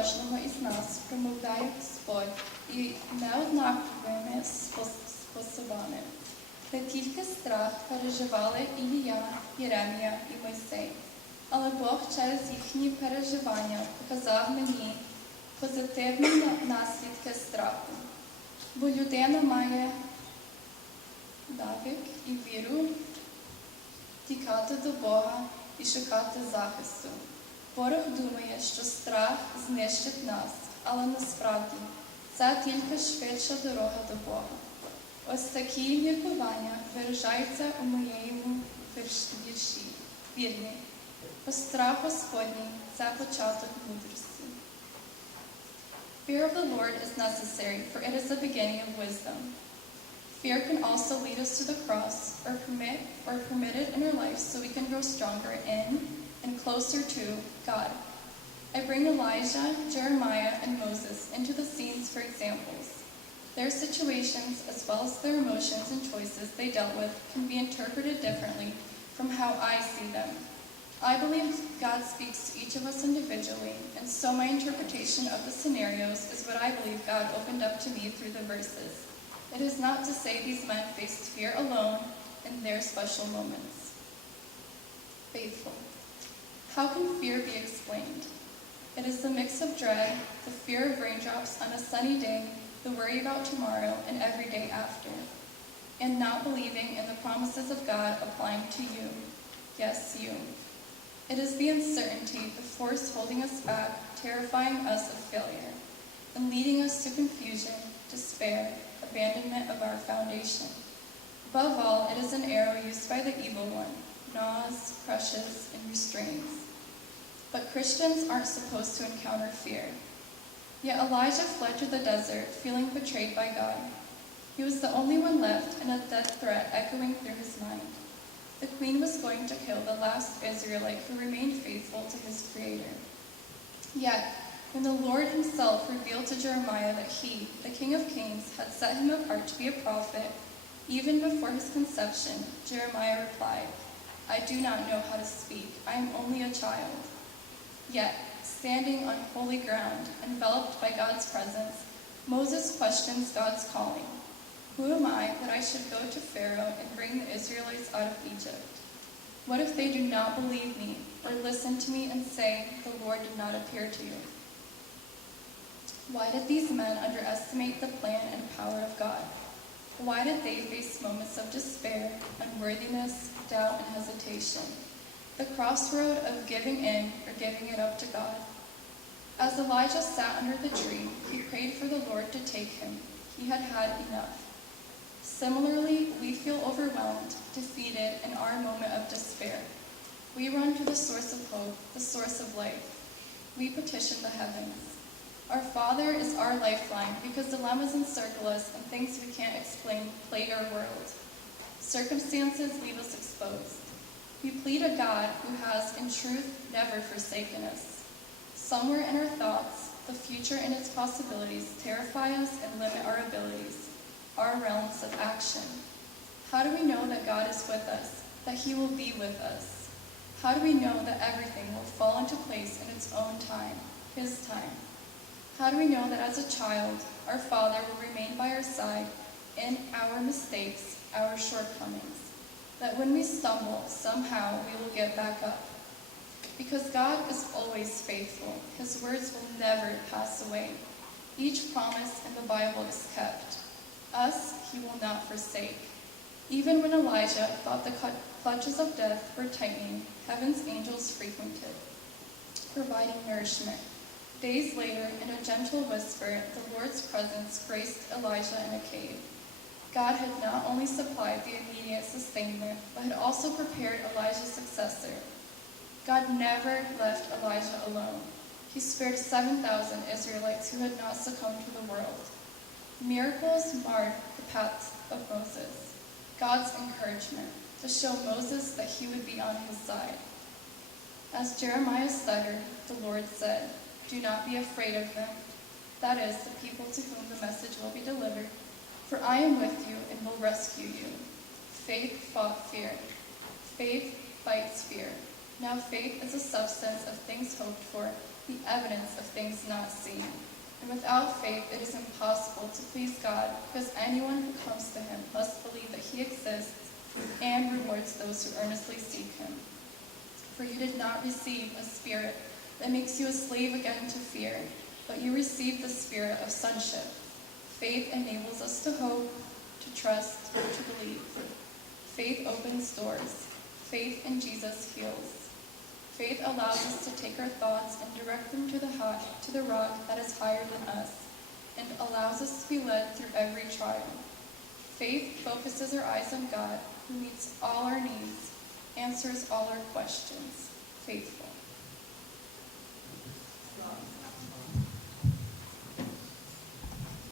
кожного із нас промовляє Господь і неоднаковими способами. Не тільки страх переживали Ілія, Єремія і Мойсей, але Бог через їхні переживання показав мені позитивні наслідки страху. Бо людина має навик і віру тікати до Бога і шукати захисту. Ворог думає, що страх знищить нас, але насправді це тільки швидша дорога до Бога. Ось такі міркування виражаються у моєму вірші. Вірні. Бо страх Господній – це початок мудрості. Fear of the Lord is necessary, for it is the beginning of wisdom. Fear can also lead us to the cross, or permitted in our lives so we can grow stronger in and closer to God. I bring Elijah, Jeremiah, and Moses into the scenes for examples. Their situations, as well as their emotions and choices they dealt with, can be interpreted differently from how I see them. I believe God speaks to each of us individually, and so my interpretation of the scenarios is what I believe God opened up to me through the verses. It is not to say these men faced fear alone in their special moments. Faithful. How can fear be explained? It is the mix of dread, the fear of raindrops on a sunny day, the worry about tomorrow and every day after, and not believing in the promises of God applying to you. Yes, you. It is the uncertainty, the force holding us back, terrifying us of failure, and leading us to confusion, despair, abandonment of our foundation. Above all, it is an arrow used by the evil one, gnaws, crushes, and restrains. But Christians aren't supposed to encounter fear. Yet Elijah fled to the desert, feeling betrayed by God. He was the only one left, and a death threat echoing through his mind. The queen was going to kill the last Israelite who remained faithful to his Creator. Yet, when the Lord himself revealed to Jeremiah that he, the King of Kings, had set him apart to be a prophet, even before his conception, Jeremiah replied, I do not know how to speak. I am only a child. Yet, standing on holy ground, enveloped by God's presence, Moses questions God's calling. Who am I that I should go to Pharaoh and bring the Israelites out of Egypt? What if they do not believe me or listen to me and say, the Lord did not appear to you? Why did these men underestimate the plan and power of God? Why did they face moments of despair, unworthiness, doubt, and hesitation? The crossroad of giving in or giving it up to God. As Elijah sat under the tree, he prayed for the Lord to take him. He had had enough. Similarly, we feel overwhelmed, defeated in our moment of despair. We run to the source of hope, the source of life. We petition the heavens. Our Father is our lifeline because dilemmas encircle us and things we can't explain plague our world. Circumstances leave us exposed. We plead a God who has, in truth, never forsaken us. Somewhere in our thoughts, the future and its possibilities terrify us and limit our abilities, our realms of action. How do we know that God is with us, that he will be with us? How do we know that everything will fall into place in its own time, his time? How do we know that as a child, our Father will remain by our side in our mistakes, our shortcomings? That when we stumble, somehow we will get back up. Because God is always faithful. His words will never pass away. Each promise in the Bible is kept. Us, he will not forsake. Even when Elijah thought the clutches of death were tightening, heaven's angels frequented, providing nourishment. Days later, in a gentle whisper, the Lord's presence graced Elijah in a cave. God had not only supplied the immediate sustainment, but had also prepared Elijah's successor. God never left Elijah alone. He spared 7,000 Israelites who had not succumbed to the world. Miracles marred the path of Moses. God's encouragement to show Moses that he would be on his side. As Jeremiah stuttered, the Lord said, "Do not be afraid of them, that is, the people to whom the message will be delivered, for I am with you and will rescue you." Faith fought fear. Faith fights fear. Now faith is the substance of things hoped for, the evidence of things not seen. And without faith it is impossible to please God, because anyone who comes to him must believe that he exists and rewards those who earnestly seek him. For you did not receive a spirit that makes you a slave again to fear, but you received the spirit of sonship. Faith enables us to hope, to trust, to believe. Faith opens doors. Faith in Jesus heals. Faith allows us to take our thoughts and direct them to the rock that is higher than us, and allows us to be led through every trial. Faith focuses our eyes on God, who meets all our needs, answers all our questions. Faithful.